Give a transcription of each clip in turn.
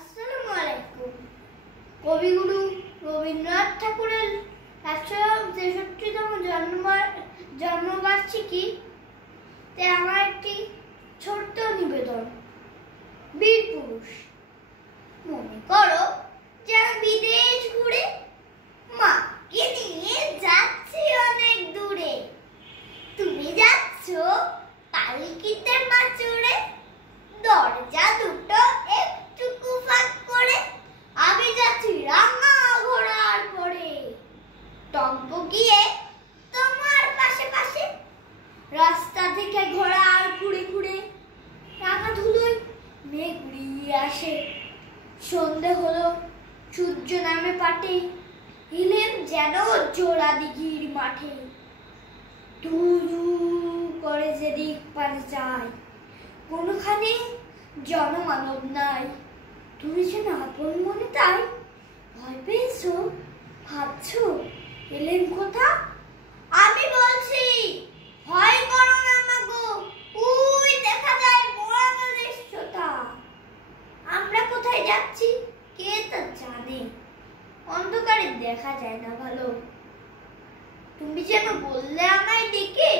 আসসালামু আলাইকুম। কবিগুরু রবীন্দ্রনাথ ঠাকুরের ১৬৩তম জন্মবার্ষিকী তে আমার একটি ছোট্ট নিবেদন। বীর পুরুষ, মনে করো যেন বিদেশ ঘুরে মাকে নিয়ে যাচ্ছি অনেক দূরে। তুমি যাচ্ছ পালকিতে মা চড়ে, দরজা দুটো একটুকু ফাঁক করে। আমি যাচ্ছি রাঙা ঘোড়ার পরে, টকবগিয়ে তোমার পাশে পাশে। রাস্তা থেকে ঘোড়া আর ঘুরে ঘুরে রাঙা ধুলোয় মেঘ উড়িয়ে আসে। সন্ধে হলো, সূর্য নামে পাটে, এলেম যেন জোড়া দিঘির মাঠে। দু দু করে যেদিক পারে যায়, কোনোখানে জনমানব নাই। তুমি যেন আপন মনে তাই ভয় পেয়েছো, ভাবছো এলেন কোথা? আমি বলছি ভয় করো না মাগো, ওই দেখা যায় মোড়ানো দৃশ্যটা। আমরা কোথায় যাচ্ছি কে তা জানে, অন্ধকারে দেখা যায় না ভালো। তুমি যেন বললে আমায় ডেকে,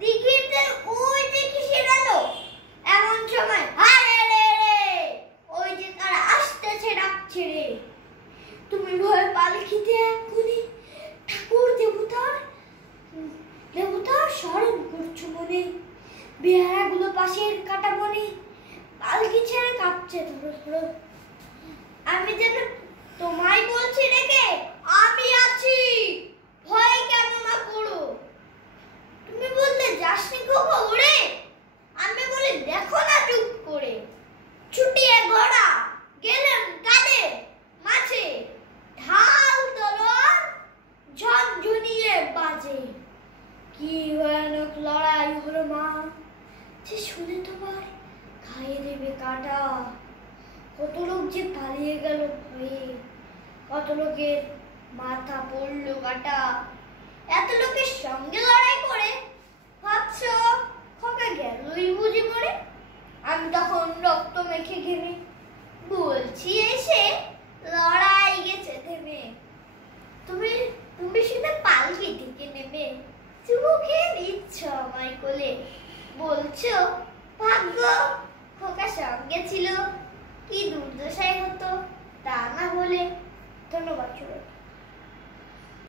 দিঘিতে ওই দেখি সেরালো। এমন সময় আরে রে রে, ওই যে তারা আসতেছে ডাক ছেড়ে। তুমি ভয় পালকিতে এক্ষুনি ঠাকুর দেবতার স্মরণ করছো মনে। বেহারাগুলো পাশের কাটা বনে পালকি ছেড়ে কাঁপছে ধরো ধরো। আমি যেন তোমায় বলছি রেখে, আমি আছি, ভয় কেন না করো। তুমি বললে যাসনি খোকা উড়ে, আমি বলি দেখো না চুপ করে। ছুটিয়ে ঘোড়া গেলাম কাঁধে মাঝে, ঢাল তলোয়ার ঝনঝনিয়ে বাজে। কি ভয়ানক লড়াই হলো মা, যে শুনে তোমার খাইয়ে দেবে কাটা। কত লোক যে পালিয়ে গেল ভয়ে, কত লোকের মাথা পড়লো কাটা। এত লোকের সঙ্গে লড়াই করে ভাবছো খোকা গেলই বুঝি করে। আমি তখন রক্ত মেখে ঘেমে বলছি এসে লড়াই গেছে থেমে। তুমি সেটা পালকি থেকে নেবে, চুমুকে নিচ্ছ আমায় কোলে। বলছো ভাগ্য খোকা সঙ্গে ছিল, কি দুর্দশাই হতো তা না হলে। ধন্যবাদ।